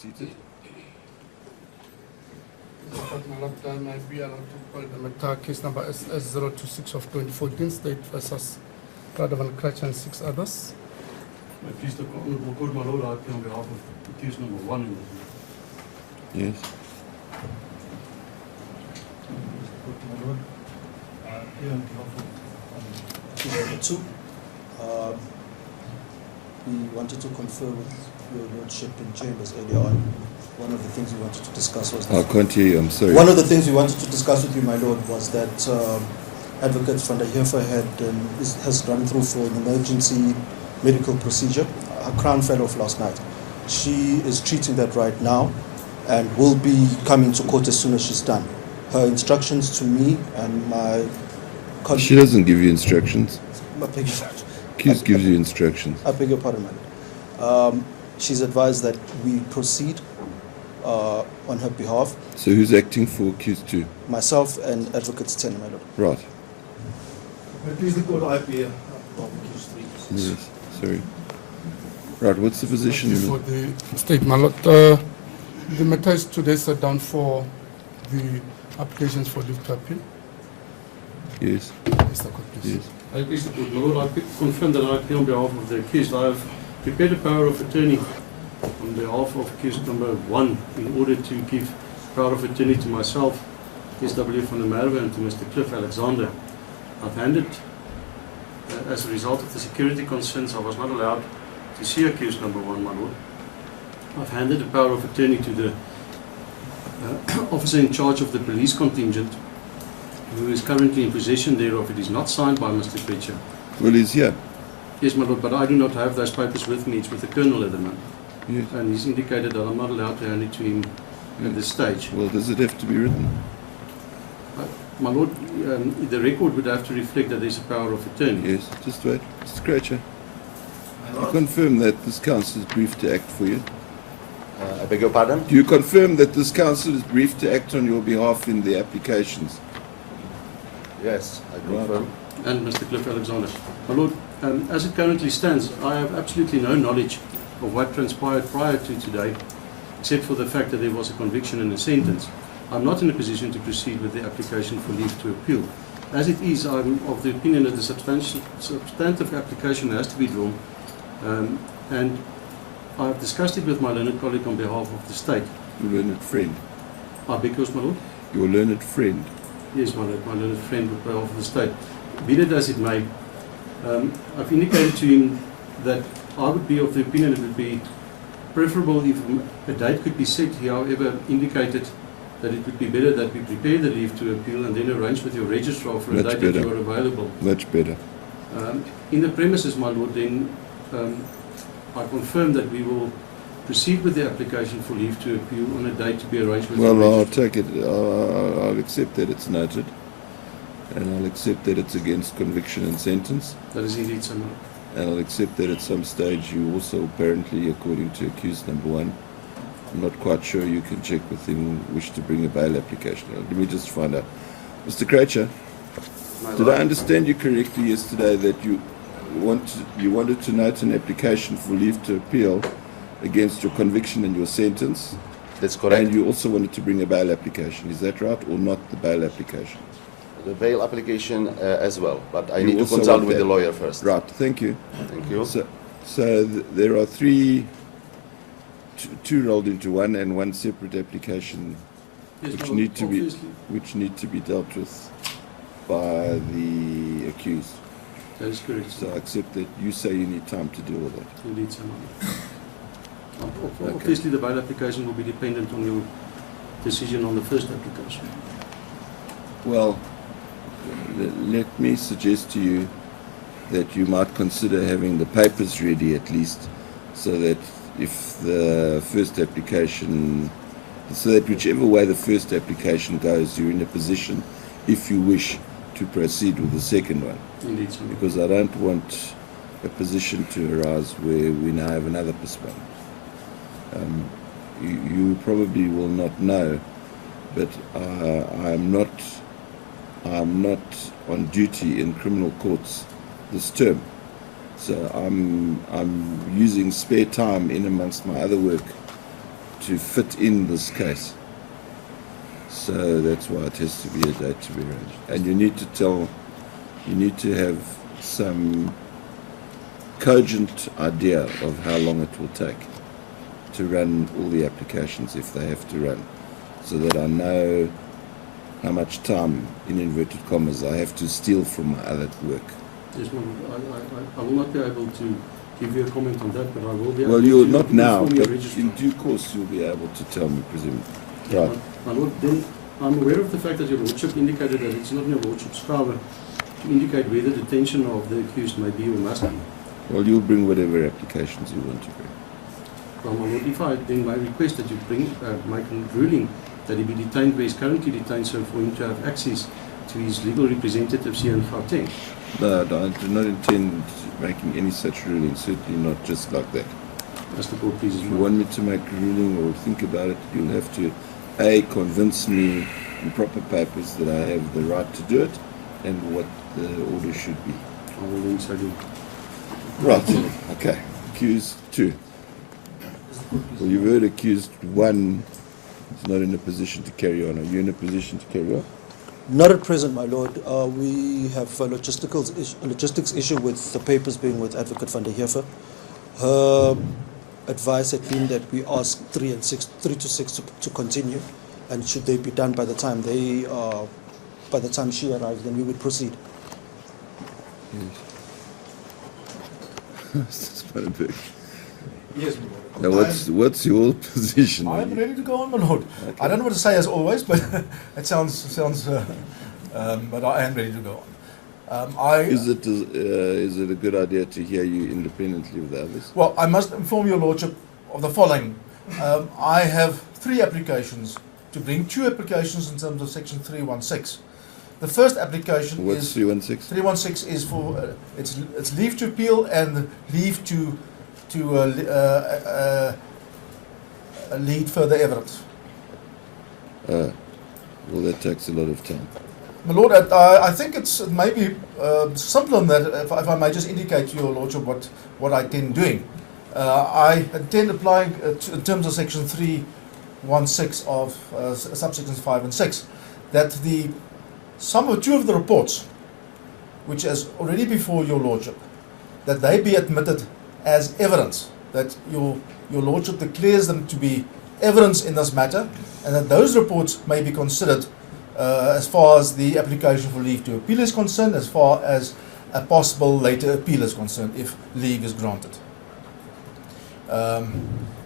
seated. Might be allowed to call the matter case number SS026 of 2014, State versus Radovan Krejcir and 6 others. Please, the court, my lord, I appeal on behalf of accused number 1 in this matter. Yes. My lord, here on behalf of accused number 2, we wanted to confer with your lordship in chambers earlier on. One of the things we wanted to discuss was that I can't hear you, I'm sorry. one of the things we wanted to discuss with you, my lord, was that Advocate van der Heever has run through for an emergency medical procedure. Her crown fell off last night. She is treating that right now and will be coming to court as soon as she's done. Her instructions to me and my colleague... She doesn't give you instructions. I beg your- Accused gives you instructions. I beg your pardon, my lord. She's advised that we proceed on her behalf. So who's acting for accused 2? Myself and Advocate Ten, my lord. Right. Please the court, I appear of accused 3. Yes, sorry. Right, what's the position? For the state, my lord, the matter is today set down for the applications for leave to appeal. Yes, Mr. Court, please. yes. I please the court, my lord, I confirm that I appeal on behalf of the accused. I have prepared a power of attorney on behalf of accused number 1 in order to give power of attorney to myself, SW van der Merwe, and to Mr. Cliff Alexander. I've handed, as a result of the security concerns, I was not allowed to see accused number 1, my lord. I've handed the power of attorney to the officer in charge of the police contingent, who is currently in possession thereof. It is not signed by Mr. Krejcir. Well, he's here. Yes, my lord, but I do not have those papers with me. It's with the colonel at the moment. Yes. And he's indicated that I'm not allowed to hand it to him at this stage. Well, does it have to be written? My lord, the record would have to reflect that there's a power of attorney. Yes, just wait. Mr. Krejcir, you confirm that this council is briefed to act for you? I beg your pardon? Do you confirm that this council is briefed to act on your behalf in the applications? Yes, I confirm. And Mr. Cliff Alexander. My lord, as it currently stands, I have absolutely no knowledge of what transpired prior to today, except for the fact that there was a conviction and a sentence. I'm not in a position to proceed with the application for leave to appeal. As it is, I'm of the opinion that the substantive application has to be drawn, and I've discussed it with my learned colleague on behalf of the state. Your learned friend. Because, my lord? Your learned friend. Yes, my learned friend on behalf of the state. Be that as it may, I've indicated to him that I would be of the opinion it would be preferable if a date could be set. He, however, indicated that it would be better that we prepare the leave to appeal and then arrange with your registrar for a date that you are available. Much better. In the premises, my lord, then I confirm that we will proceed with the application for leave to appeal on a date to be arranged with your Well, I'll registrar. take it. I'll accept that it's noted. And I'll accept that it's against conviction and sentence. That is indeed so, my lord. And I'll accept that at some stage you also apparently, according to accused number 1, I'm not quite sure, you can check with him, wish to bring a bail application. Let me just find out. Mr. Krejcir, did I understand you correctly yesterday that you wanted to note an application for leave to appeal against your conviction and your sentence? That's correct. And you also wanted to bring a bail application, is that right? Or not the bail application? The bail application as well, but I You need to also consult want with that? the lawyer first. Right, thank you. Thank you. So there are two rolled into one and one separate application Yes, which my lord. need to be dealt with by the accused. That is correct. So I accept that you say you need time to deal with that. Indeed, so, my lord. Okay. Obviously, the bail application will be dependent on your decision on the first application. Well, let me suggest to you that you might consider having the papers ready at least, so that if the first application, so that whichever way the first application goes, you're in a position, if you wish, to proceed with the second one. Indeed, so. Because I don't want a position to arise where we now have another postponement. You probably will not know, but I'm not on duty in criminal courts this term, so I'm using spare time in amongst my other work to fit in this case. So that's why it has to be a date to be arranged. And you need to have some cogent idea of how long it will take to run all the applications if they have to run, so that I know how much time, in inverted commas, I have to steal from my other work. Yes, ma'am. I will not be able to give you a comment on that, but I will be able Well, to you're not now, inform your but registrar. in due course you'll be able to tell me, presumably. Right. My Lord, then I'm aware of the fact that your Lordship indicated that it's not in your Lordship's power to indicate whether detention of the accused may be or must be. Well, you'll bring whatever applications you want to bring. Well, my Lord, if I then may request that you make a ruling that he be detained where he's currently detained, so for him to have access to his legal representatives here in Gauteng. No, I do not intend making any such ruling, certainly not just like that. As the court pleases. If you ma'am. want me to make a ruling or think about it, you'll have to, A, convince me in proper papers that I have the right to do it and what the order should be. I will then so do. Right, okay. Accused 2. Well, you've heard accused 1 is not in a position to carry on. Are you in a position to carry on? Not at present, my lord. We have a logistics issue with the papers being with Advocate van der Heever. Her advice had been that we ask 3 to 6 to continue, and should they be done by the time she arrives, then we would proceed. Yes. Spanenberg. Yes, my Now, lord. what's your position? I'm ready to go on, my lord. Okay. I don't know what to say as always, but it sounds. But I am ready to go on. Is it a good idea to hear you independently of the others? Well, I must inform your lordship of the following. I have 3 applications to bring, 2 applications in terms of section 316. The first application What's is 316? 316 is for it's leave to appeal and leave to lead further evidence. Well, that takes a lot of time. My lord, I think it's maybe simpler than that. If I may just indicate to your lordship what I intend doing. I intend applying in terms of section 316 of subsections 5 and 6 that two of the reports, which is already before your lordship, that they be admitted as evidence, that your lordship declares them to be evidence in this matter, and that those reports may be considered as far as the application for leave to appeal is concerned, as far as a possible later appeal is concerned, if leave is granted.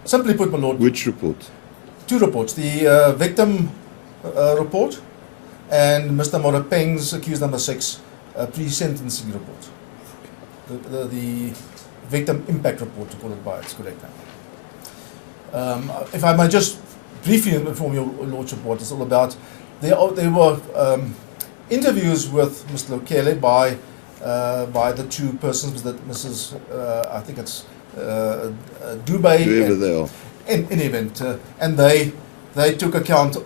Simply put, my lord, Which report? 2 reports: the victim report and Mr. Morapeng's accused number 6 pre-sentencing report. The victim impact report, to call it by its correct name. If I may just briefly inform your lordship what it's all about. There were interviews with Mr. Lokele by the 2 persons, that Mrs. I think it's Dubé. Whoever they are. In any event, and they took account,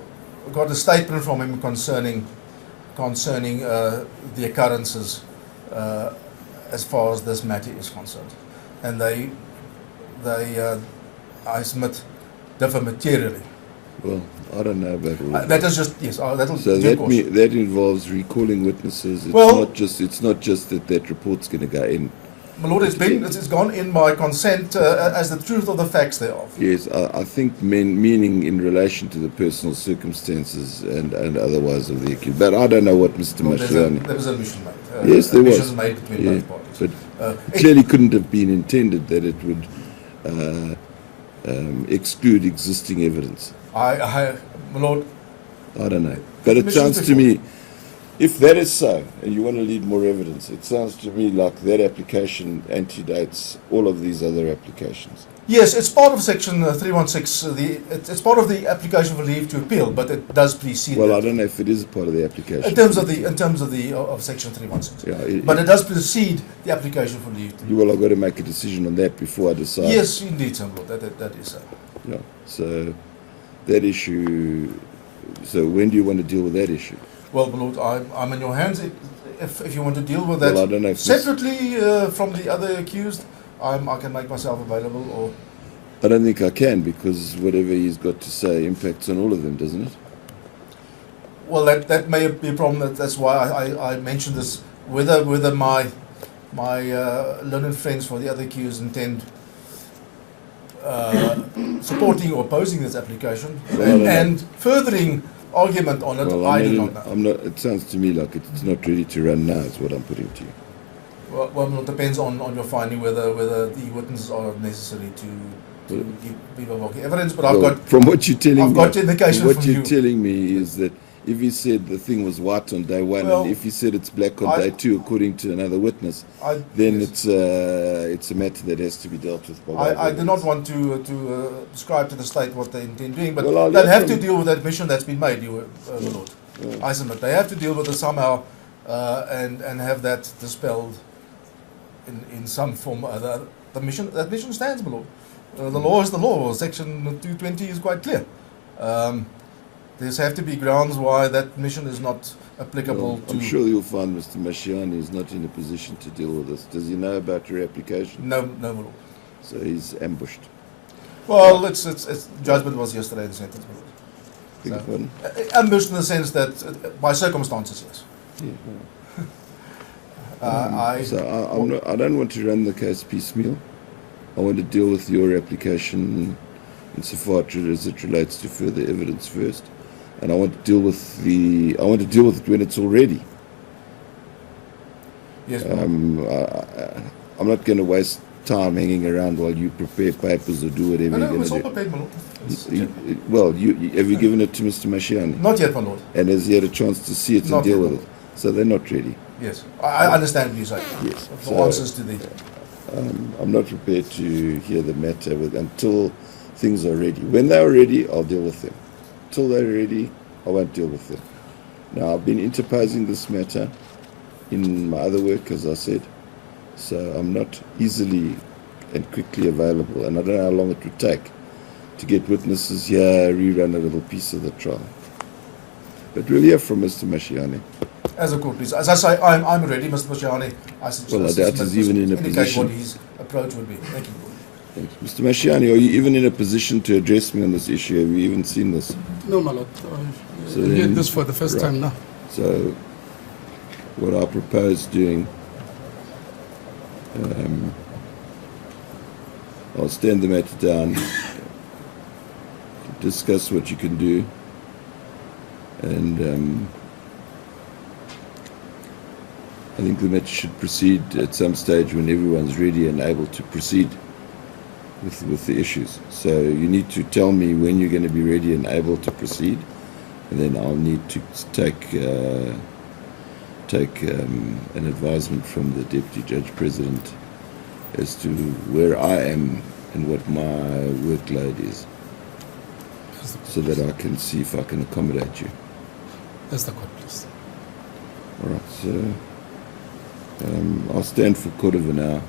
got a statement from him concerning the occurrences as far as this matter is concerned, and they I submit differ materially. Well, I don't know about all of That is just yes. That'll So due course. that involves recalling witnesses. It's Well- not just that report's going to go in. My lord, it's gone in by consent as the truth of the facts thereof. Yes, I think meaning in relation to the personal circumstances and otherwise of the accused. But I don't know what Mr. Well, Mashiani. there was a admission made. Yes, there was. Admissions made between Yeah, both parties. but It- clearly couldn't have been intended that it would exclude existing evidence. my lord, I don't know. But it Admissions sounds to before. me, if that is so, and you want to lead more evidence, it sounds to me like that application antedates all of these other applications. yes, it's part of section 316. It's part of the application for leave to appeal, but it does precede. Well, that. I don't know if it is part of the application. In terms of section 316. Yeah, But it does precede the application for leave. well, I've got to make a decision on that before I decide. Yes, indeed, sir, Lord, that is so. Yeah. So that issue. So when do you want to deal with that issue? Well, my lord, I'm in your hands. If you want to deal with that Well, I don't know if this- separately from the other accused, I can make myself available. Or I don't think I can, because whatever he's got to say impacts on all of them, doesn't it? Well, that may be a problem. That's why I mentioned this. Whether my learned friends for the other queues intend supporting or opposing this application and furthering argument on it, Well, I do not know. I'm not. It sounds to me like it's not ready to run now. Is what I'm putting to you. Well, it depends on your finding whether the witnesses are necessary to give Viva evidence. But I've got from what you're telling I've me, got indication what from you're you. telling me is that if he said the thing was white on day one, Well, and if he said it's black on day two, according to another witness, then yes. it's a matter that has to be dealt with by I do not want to prescribe to the state what they intend doing, but Well, they'll have to deal with that mission that's been made, my Lord. Yeah. I submit they have to deal with it somehow and have that dispelled in some form or other. That mission stands, my Lord. The law is the law. Section 220 is quite clear. There's have to be grounds why that mission is not applicable Well, to. I'm sure you'll find Mr. Mashiani is not in a position to deal with this. Does he know about your application? No, my Lord. So he's ambushed. Well, it's judgment was yesterday in sentence, my Lord. Beg your pardon? Ambushed in the sense that by circumstances, yes. Yeah. So I don't want to run the case piecemeal. I want to deal with your application insofar as it relates to further evidence first, and I want to deal with it when it's all ready. Yes. I'm not going to waste time hanging around while you prepare papers or do whatever you're going it's all to do. prepared, my Lord. Well, have you given it to Mr. Mashiani? Not yet, my Lord. And has he had a chance to see it and Not deal yet. with it? So they're not ready. Yes, I understand what you say. Yes. The So, answers to the. I'm not prepared to hear the matter until things are ready. When they're ready, I'll deal with them. Till they're ready, I won't deal with them. Now, I've been interposing this matter in my other work, as I said, so I'm not easily and quickly available, and I don't know how long it would take to get witnesses here, rerun a little piece of the trial. But we'll hear from Mr. Mashiani. As a court, please. As I say, I'm ready, Mr. Mashiani. Well, I doubt he's even in a indicate position. what his approach would be. Thank you. Thanks. Mr. Mashiani, are you even in a position to address me on this issue? Have you even seen this? No, my Lord. So I hear then- this for the first right. time now. So, what I propose doing, I'll stand the matter down, discuss what you can do, and I think the matter should proceed at some stage when everyone's ready and able to proceed with the issues. So you need to tell me when you're going to be ready and able to proceed, and then I'll need to take an advisement from the Deputy Judge President as to where I am and what my workload is, so that I can see if I can accommodate you. Yes, the court, please. All right, so I'll stand for a quarter of an hour,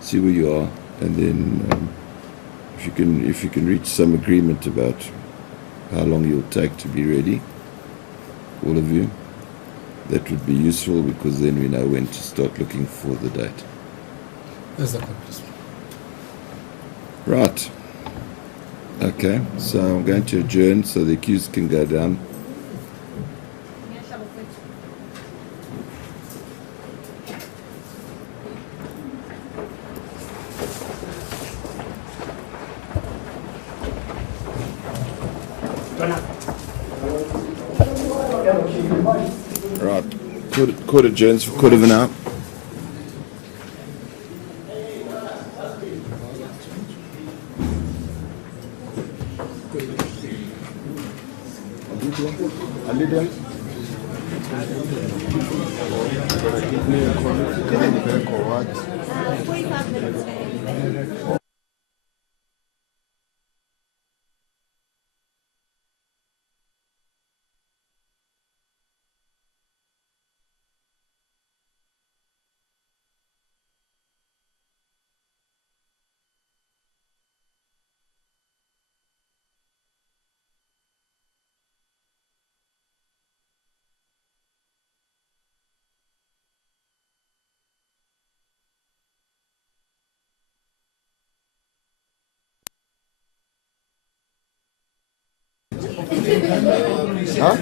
see where you are, and then if you can reach some agreement about how long you'll take to be ready, all of you, that would be useful, because then we know when to start looking for the date. Yes, the court, please. Right. Okay, so I'm going to adjourn so the accused can go down. Right, court adjourns for a quarter of an hour. Huh?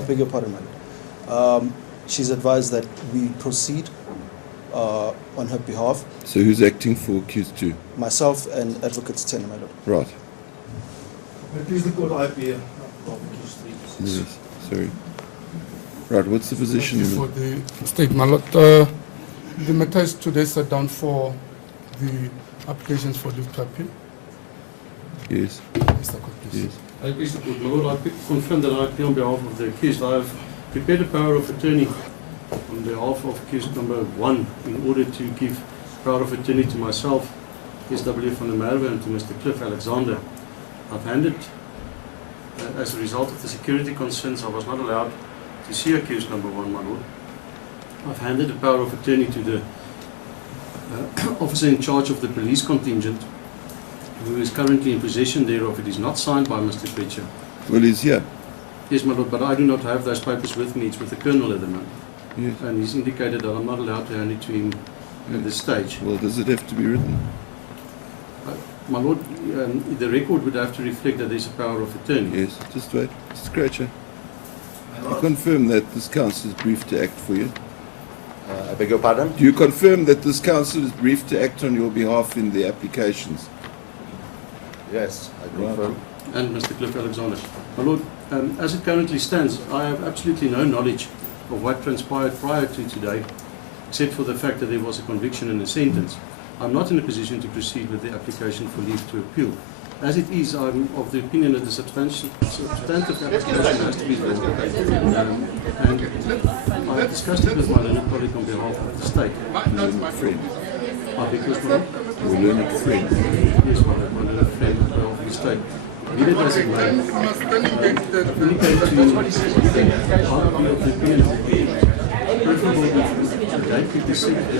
I beg your pardon, my lord. She's advised that we proceed on her behalf, So who's acting for accused 2? myself and Advocate Tene, my lord. Right. Please the court IPA. Yes. Sorry. Right. What's the position? Thank you for the statement, my lord. The matter is today set down for the applications for leave to appeal. Yes. Mr. Court, please. Yes. I please the court, my lord, I confirm that I appear on behalf of the accused. I have prepared a power of attorney on behalf of accused number 1 in order to give power of attorney to myself, SW van der Merwe, and to Mr. Cliff Alexander. I've handed, as a result of the security concerns, I was not allowed to see accused number 1, my lord. I've handed the power of attorney to the officer in charge of the police contingent, who is currently in possession thereof. It is not signed by Mr. Krejcir. Well, he's here. Yes, my lord, but I do not have those papers with me. It's with the colonel at the moment. Yes. And he's indicated that I'm not allowed to hand it to him at this stage. Well, does it have to be written? My lord, the record would have to reflect that there's a power of attorney. Yes. Just wait. Mr. Krejcir. You confirm that this council is briefed to act for you? I beg your pardon? Do you confirm that this council is briefed to act on your behalf in the applications? Yes, I confirm. And Mr. Cliff Alexander. My lord, as it currently stands, I have absolutely no knowledge of what transpired prior to today, except for the fact that there was a conviction and a sentence. I'm not in a position to proceed with the application for leave to appeal. As it is, I'm of the opinion that the substantive application has to be drawn. And I have discussed it with my learned colleague on behalf of the state. Friend. Because my Your learned friend. yes, my learned friend on behalf of the state. Be it as it may, indicate to our of the opinion preferable that the date could be set, the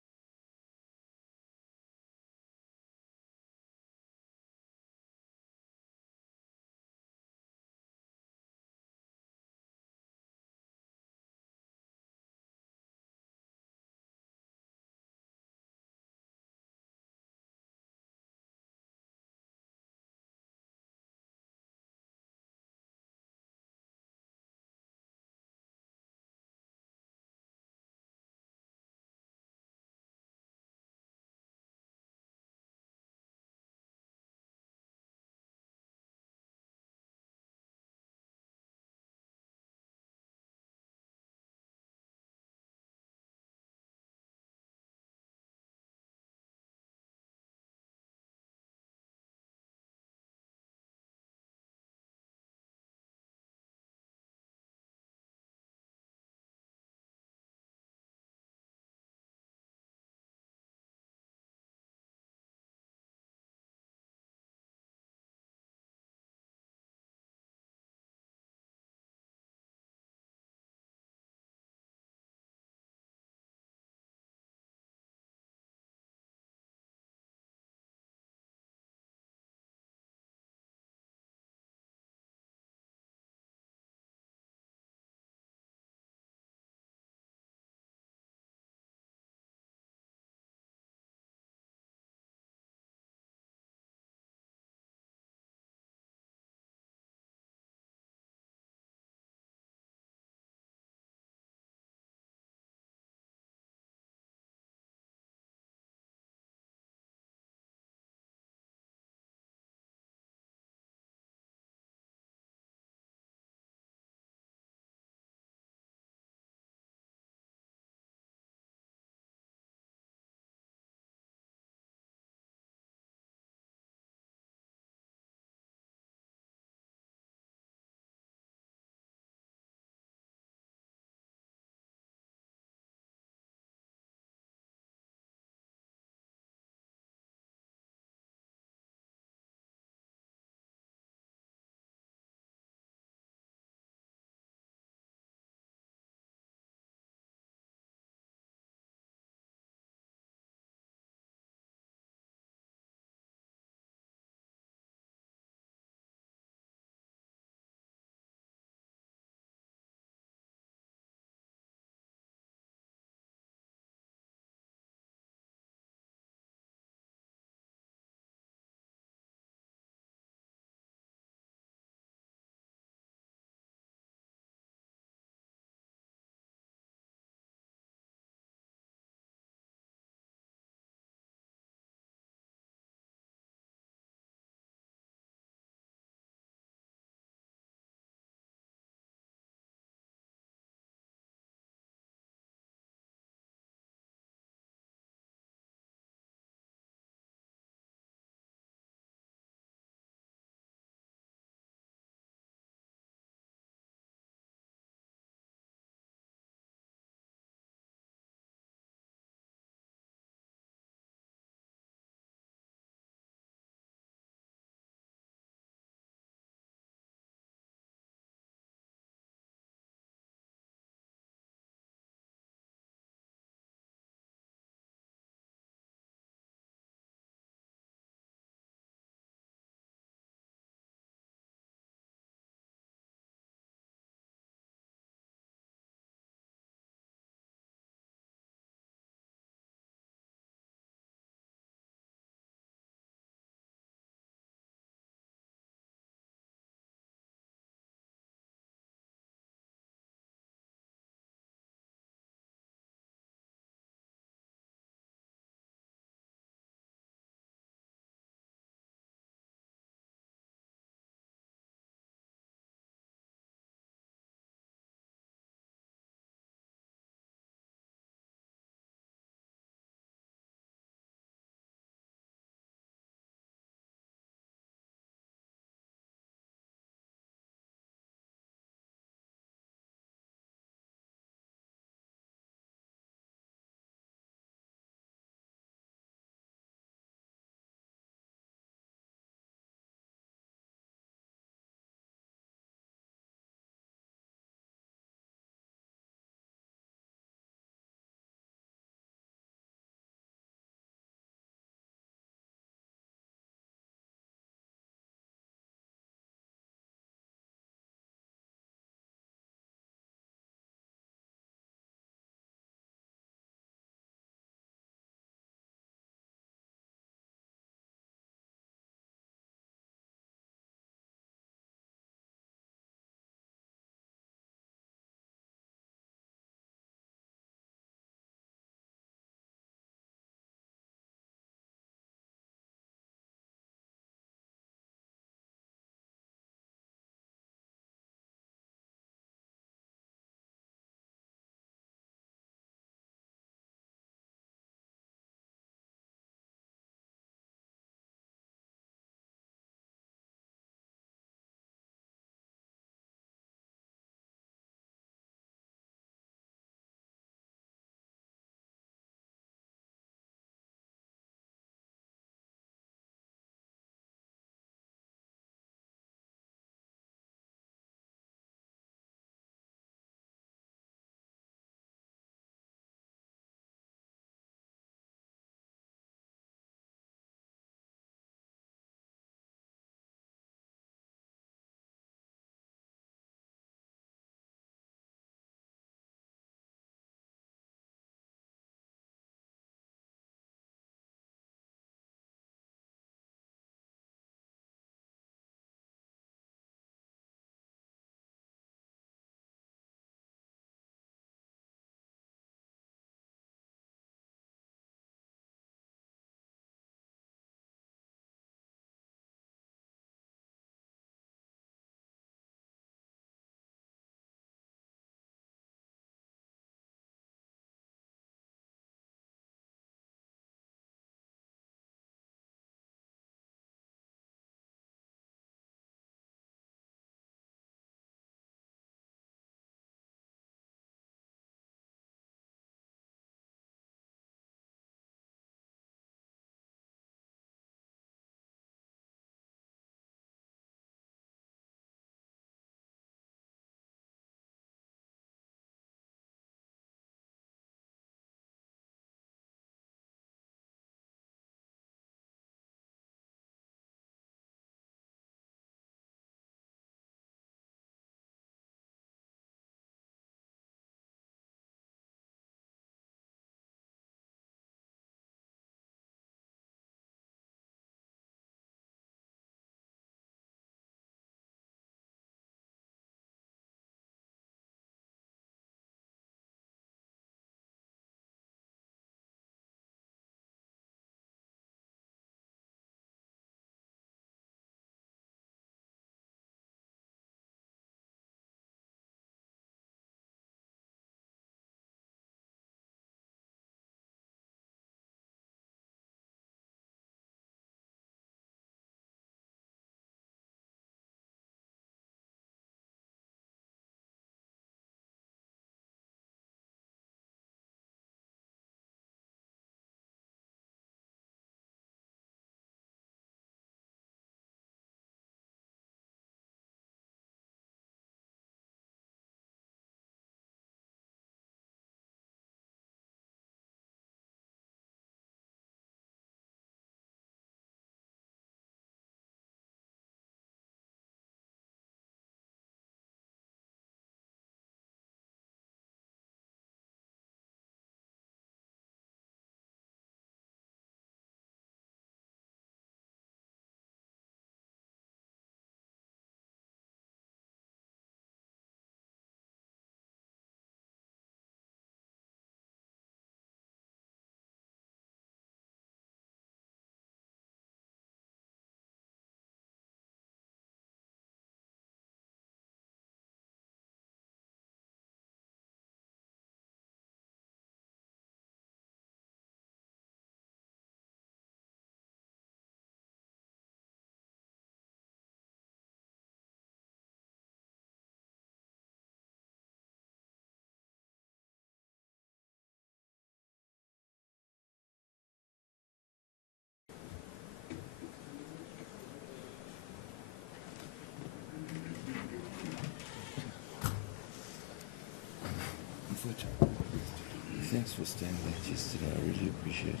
Thanks for staying late yesterday. I really appreciate it.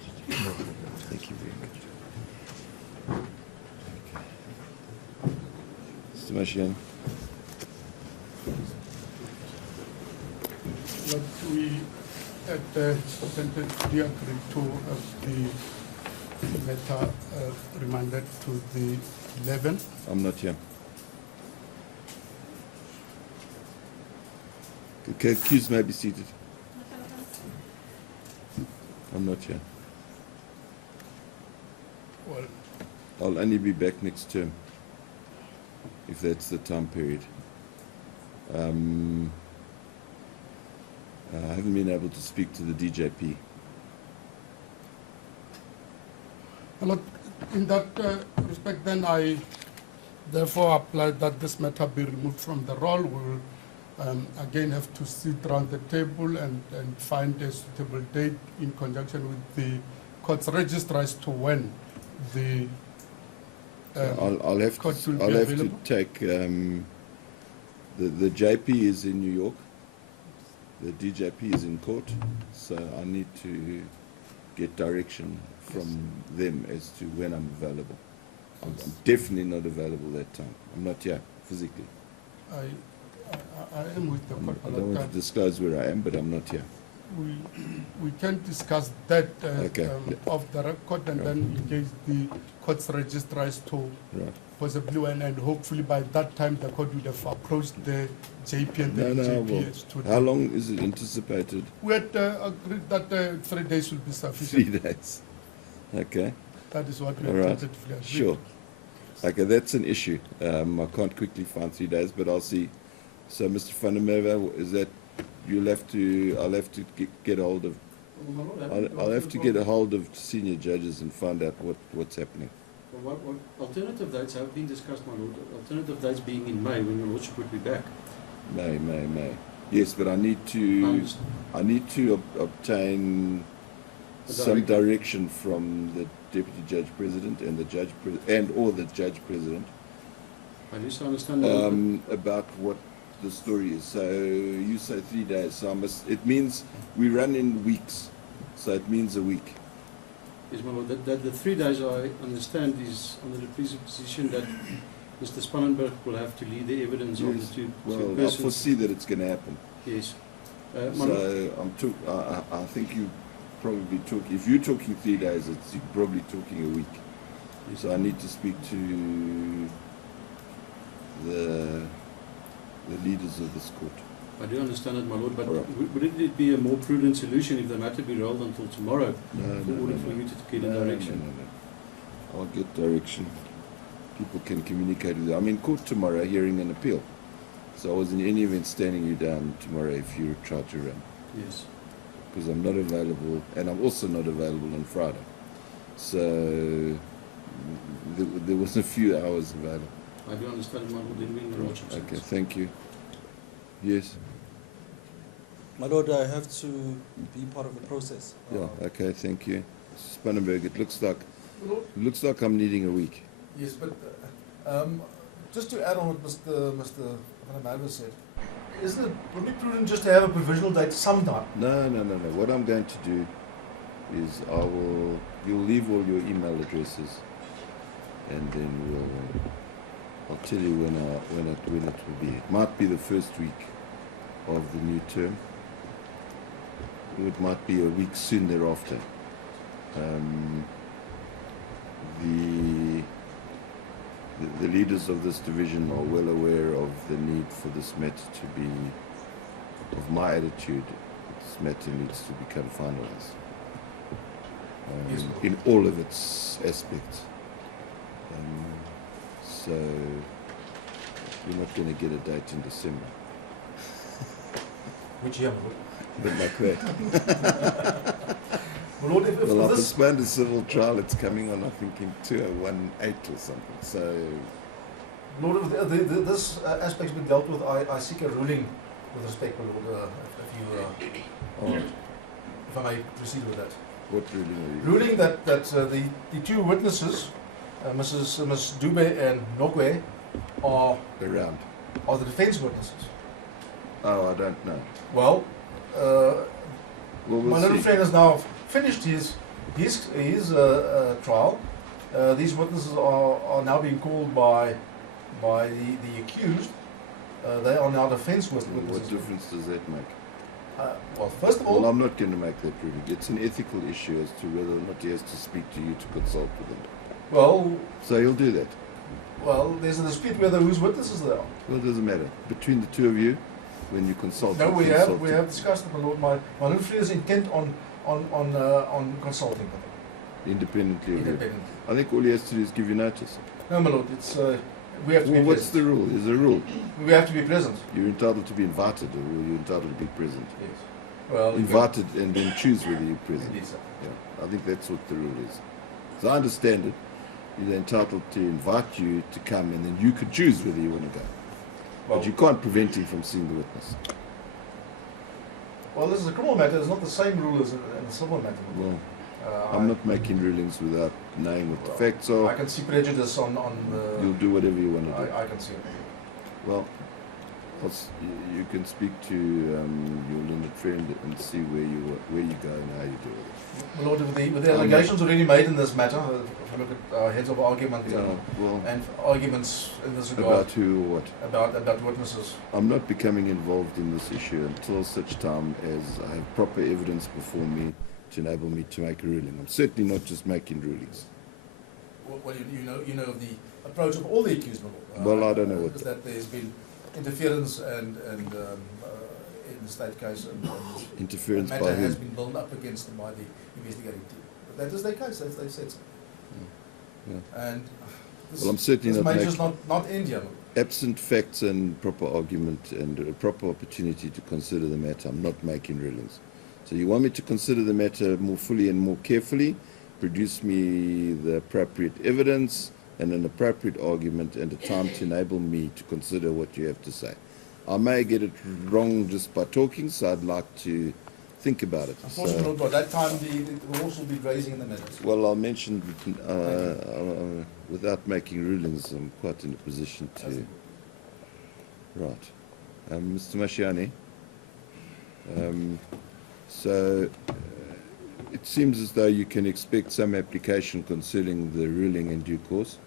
Thank you very much. Okay. Mr. Mashian. What we at the tentatively agreed to the matter remanded to the 11th. I'm not here. Okay, accused may be seated. I'm not here. Well, I'll only be back next term, if that's the time period. I haven't been able to speak to the DJP. well, in that respect, then I therefore apply that this matter be removed from the roll. We'll again have to sit around the table and find a suitable date in conjunction with the court's registrar as to when the I'll have court to, will I'll be have to available. take the JP is in New York. The DJP is in court, so I need to get direction from them as to when I'm available. I'm definitely not available that time. I'm not here physically. I am with the I court. don't want to disclose where I am, but I'm not here. We can discuss that Okay. off the record and Right. then engage the court's registrars to Right. possibly and hopefully by that time the court would have approached the JP and the No, JP well, as to how long is it anticipated? we had agreed that 3 days will be 3 sufficient. days. Okay. That is what we All have right. tentatively agreed. Sure. Okay, that's an issue. I can't quickly find 3 days, but I'll see. So, Mr. Van der Merwe, is that I'll have to get hold of. I'll have to get a hold of senior judges and find out what's happening. Well, what alternative dates have been discussed, my lord? Alternative dates being in May, when your lordship would be back. May. Yes, but I need to obtain A some directive. direction from the deputy judge president and the judge or the judge president I do so understand that. about what the story is. So you say 3 days. So it means we run in weeks. So it means a week. Yes, my lord, that the 3 days I understand is under the presupposition that Mr. Spannenberg will have to lead the evidence on the Yes. two Well, I persons. foresee that it's going to happen. Yes. My lord, So I think you probably talk. If you're talking 3 days, you're probably talking a week. yes. So I need to speak to the leaders of this court. I do understand it, my lord, but All right. wouldn't it be a more prudent solution if the matter be rolled until tomorrow No, in order for you to get a direction? No. I'll get direction. People can communicate with you. I'm in court tomorrow hearing an appeal. So I was in any event standing you down tomorrow if you try to run. Yes. Because I'm not available, and I'm also not available on Friday. So there was a few hours available. I do understand it, my lord, then we in the lordship's Okay, hands. thank you. Yes. My lord, I have to be part of the process. Yeah. Okay. Thank you, Spannenberg. It looks Lord, like I'm needing a week. Yes, but just to add on what Mr. Van der Merwe said, isn't it probably prudent just to have a provisional date sometime? No. What I'm going to do is you'll leave all your email addresses, and then I'll tell you when it will be. It might be the first week of the new term. It might be a week soon thereafter. The leaders of this division are well aware of the need for this matter to be, of my attitude, this matter needs to become finalized Yes. in all of its aspects. So you're not going to get a date in December, Which year, my lord? but like that. My lord, if Well, I've this, postponed the civil trial. It's coming on, I think, in 2018 or something. So Lord, if this aspect's been dealt with, I seek a ruling with respect, my lord, if I may proceed with that. what ruling are you? Ruling that the two witnesses, Ms. Dube and Nokwe, are Around. the defense witnesses. Oh, I don't know. Well, Well, my we'll little see. friend has now finished his trial. These witnesses are now being called by the accused. They are now defense witnesses. What difference does that make? Well, first of all, Well, I'm not going to make that ruling. It's an ethical issue as to whether or not he has to speak to you to consult with him. well, So he'll do that. there's a dispute whether whose witnesses they are. Well, it doesn't matter. Between the two of you, when you consult, No, you we consult. have discussed it, my lord. My little friend is intent on consulting with them Independently of you. independently. I think all he has to do is give you notice. No, my lord, it's we have to Well, be what's the present. rule? There's a rule. We have to be present. You're entitled to be invited, or you're entitled to be present. Yes. Well, Invited and then choose whether you're present. Indeed, sir. Yeah, I think that's what the rule is. As I understand it, you're entitled to invite you to come, and then you could choose whether you want to go. Well, But you can't prevent him from seeing the witness. well, this is a criminal matter. It's not the same rule as in a civil matter. Well, Uh, I'm not making rulings without knowing what the Well, facts are. I can see prejudice on You'll the. do whatever you want to do. I can see it. Well, you can speak to your learned friend and see where you go and how you do it. My lord, with the allegations already made in this matter, if you look at heads of argument Yeah, well, and arguments in this regard about who or what? about witnesses. I'm not becoming involved in this issue until such time as I have proper evidence before me to enable me to make a ruling. I'm certainly not just making rulings. Well, you know the approach of all the accused, my lord. Well, I don't know what is that there's been interference and in the state case and Interference the by matter has whom? been built up against them by the investigating team. But that is their case. They've said so. Yeah. And this, Well, I'm certainly this not may making... just not end here. Absent facts and proper argument and a proper opportunity to consider the matter, I'm not making rulings. So you want me to consider the matter more fully and more carefully, produce me the appropriate evidence and an appropriate argument and a time to enable me to consider what you have to say. I may get it wrong just by talking, so I'd like to think about it. Unfortunately, by that time, the horse will be grazing in the meadows. Well, I'll mention, without making rulings, I'm quite in a position to... Right. Mr. Mashiane, it seems as though you can expect some application concerning the ruling in due course,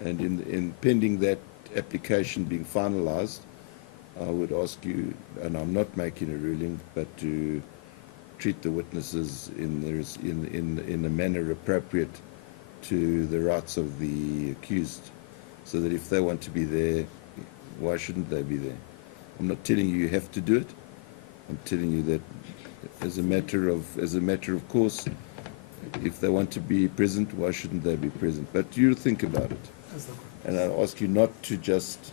and in pending that application being finalized, I would ask you, and I'm not making a ruling, but to treat the witnesses in a manner appropriate to the rights of the accused, so that if they want to be there, why shouldn't they be there? I'm not telling you you have to do it. I'm telling you that as a matter of course, if they want to be present, why shouldn't they be present? But you think about it, and I ask you not to just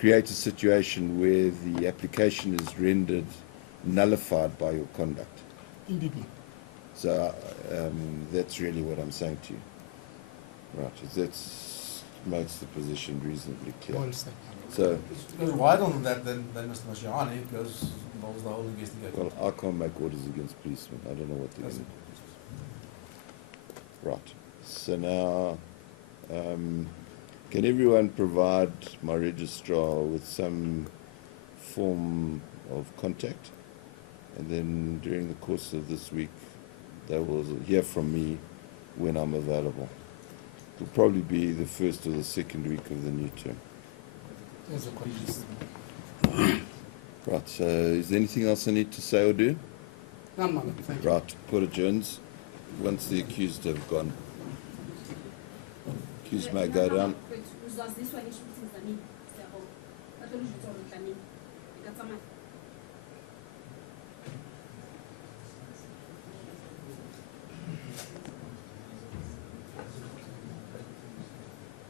create a situation where the application is rendered nullified by your conduct. Indeed. So that's really what I'm saying to you. Right, that makes the position reasonably clear. Well said. So, It goes wider than that than Mr. Mashiane, because it involves the whole investigation. well, I can't make orders against policemen. I don't know what they're That's going to do. Right. So now, can everyone provide my registrar with some form of contact? And then during the course of this week, they will hear from me when I'm available. It'll probably be the first or the second week of the new term. There's a question. Right, so is there anything else I need to say or do? None, Madam. Thank you. Right, court adjourns once the accused have gone. Accused may go down.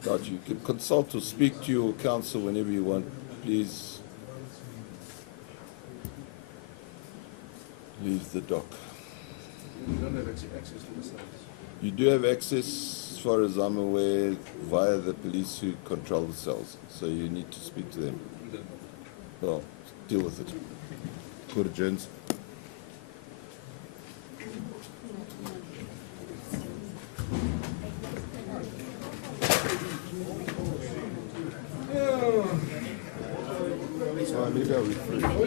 Right, you can consult or speak to your counsel whenever you want. Please leave the dock. You don't have access to the cells. You do have access, as far as I'm aware, via the police who control the cells. So you need to speak to them. Well, deal with it. Court adjourns. So I leave go. We're free.